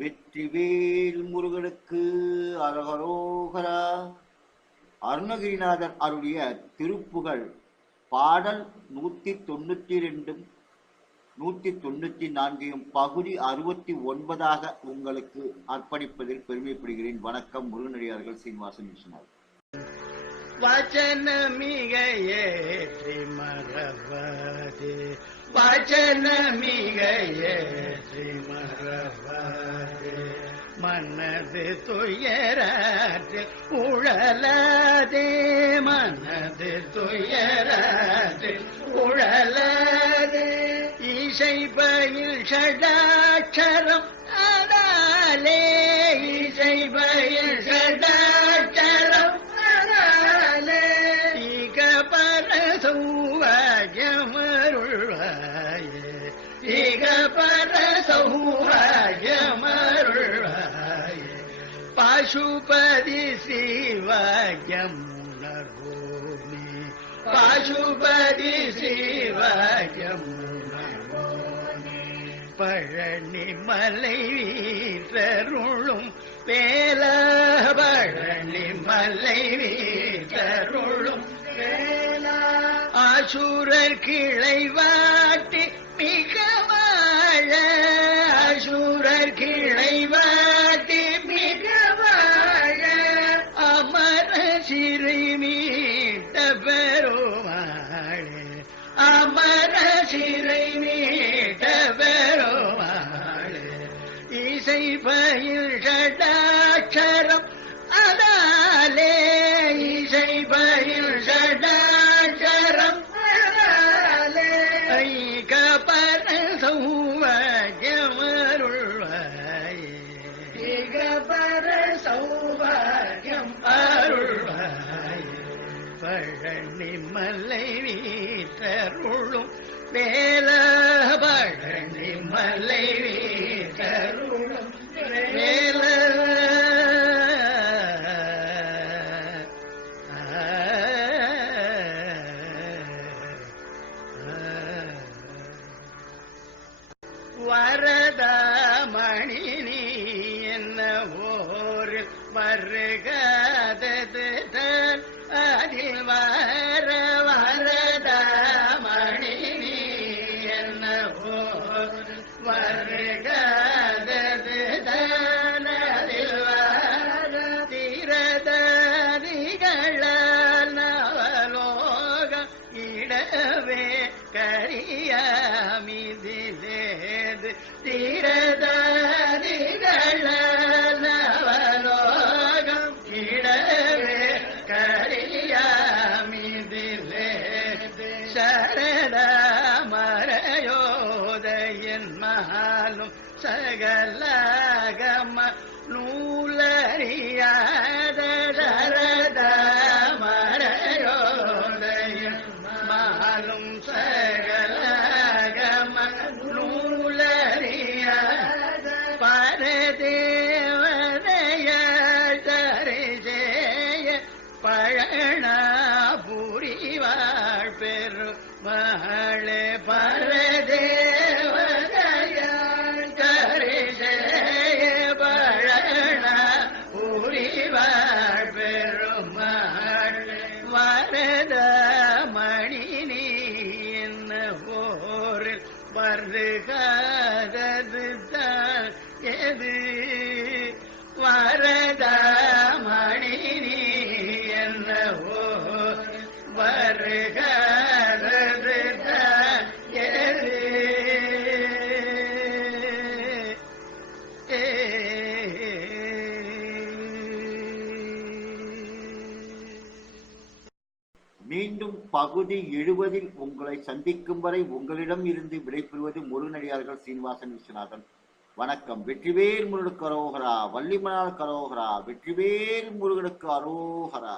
வெற்றிவேல் முருகனுக்கு அரகரோகரா. அருணகிரிநாதர் அருளிய திருப்புகழ் பாடல் நூத்தி தொண்ணூத்தி ரெண்டும் நூத்தி தொண்ணூத்தி நான்கையும் பகுதி அறுபத்தி ஒன்பதாக உங்களுக்கு அர்ப்பணிப்பதில் பெருமைப்படுகிறேன். வணக்கம் முருகனடியார்கள் சீனிவாசன் விஸ்வநாத் வச்சனமிக ஏற்றி மறவாதே வச்சனமிக ஏற்றி மனது துயராது உழலதே மனது துயராது உழலதே. இசை பயில் ஷடாட்சரம் பசுபதி சிவாயம் உணர்வோமே பசுபதி சிவாயம் உணர்வோமே பழனி மலை வீரருளும் வேல பழனி மலை வீரருளும் வேல அசுரர் கிளை சிறை மீட்ட பெருமாளே. அமர சிறை மீட்ட பெருமாளே. இசை பயில் ஷடாட்சரம் அதாலே. இசை பயில் ஷடாட்சரம் அதாலே. ஐக பர சௌவாகியமருள்வாயே ஐக பழனி மலை வீட்டருளும் வேல பழனி மலை வேல வரதமணி நீ என்ன ஓர் வருகாதது കരവേ കരിയമിതിലേത് തീരത നിഴലവലോകം കിടവേ കരിയമിതിലേത് ശരണ മരയോദയൻ മഹാലും സകല பழனா புரிவாள் பெரு மகளே பரதேவதையாள் தரிசேய பழனா புரிவாள் பெருமாள் வரத மணி நீ என்ன போரில் வருக மீண்டும் பகுதி எழுபதில் உங்களை சந்திக்கும் வரை உங்களிடம் இருந்து விடைபெறுவது முருகனடியார்கள் சீனிவாசன் விஸ்வநாதன். வணக்கம். வெற்றிவேல் முருகனுக்கு அரோகரா. வள்ளிமணால் கரோகரா வெற்றிவேல் முருகனுக்கு அரோகரா.